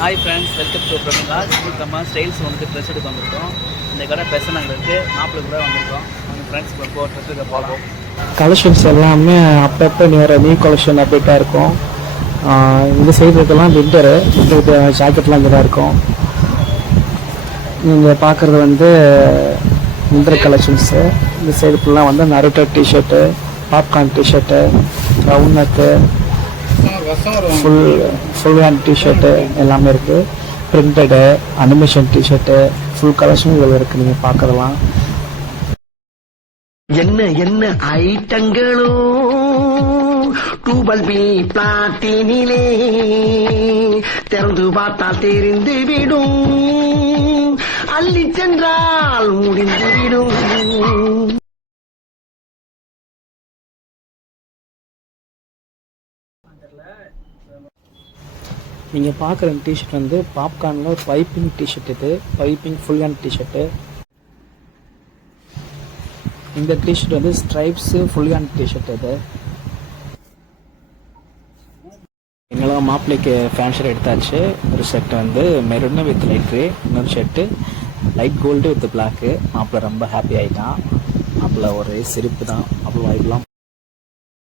Hi friends, welcome to Pramila's. நம்ம styles வந்துட்டு dress எடுக்க வந்திருக்கோம். இந்த கடை பெசன் அங்கே இருக்குது. 40 கூட வந்திருக்கோம். நம்ம ஃப்ரெண்ட்ஸ் கூட ட்ரெஸ் எடுக்க போகலாம். கலெக்ஷன்ஸ் எல்லாமே அப்பப்போ நியூ கலெக்ஷன் அப்டேட்டாக இருக்கும். இந்த சைடு இருக்கலாம் விண்டரு ஜாக்கெட்லாம் இங்கே தான் இருக்கும். நீங்கள் பார்க்குறது வந்து விண்டர் கலெக்ஷன்ஸு. இந்த சைடு ஃபுல்லாக வந்து Naruto T-shirt, popcorn T-shirt, round neck, full hand T-shirt எல்லாமே இருக்குது. Printed animation T-shirt full collection இதில் இருக்குது. நீங்கள் பார்க்கலாம். என்ன என்ன ஐட்டங்களோ டூபல் பி பிளாட்டினிலே திறந்து பார்த்தால் தெரிந்து விடும், அள்ளி சென்றால் முடிந்து விடும். நீங்கள் பார்க்குற டிஷர்ட் வந்து பாப்கார்னில் ஒரு பைப்பிங் டிஷர்ட். இது பைப்பிங் ஃபுல் ஹேண்ட் டிஷர்ட்டு. இந்த டிஷர்ட் வந்து ஸ்ட்ரைப்ஸு ஃபுல் ஹேண்ட் டிஷர்ட். இது எங்களாம் மாப்பிள்ளைக்கு ஃபேன் ஷர்ட் எடுத்தாச்சு. ஒரு ஷர்ட் வந்து மெரூன் வித் லைட் க்ரே, இன்னொரு shirt light gold with black. மாப்பிள்ளை ரொம்ப ஹாப்பி ஆகிட்டான். மாப்பிள்ளை ஒரே சிரிப்பு தான். மாப்பிள்ளை வாய்ப்பெலாம்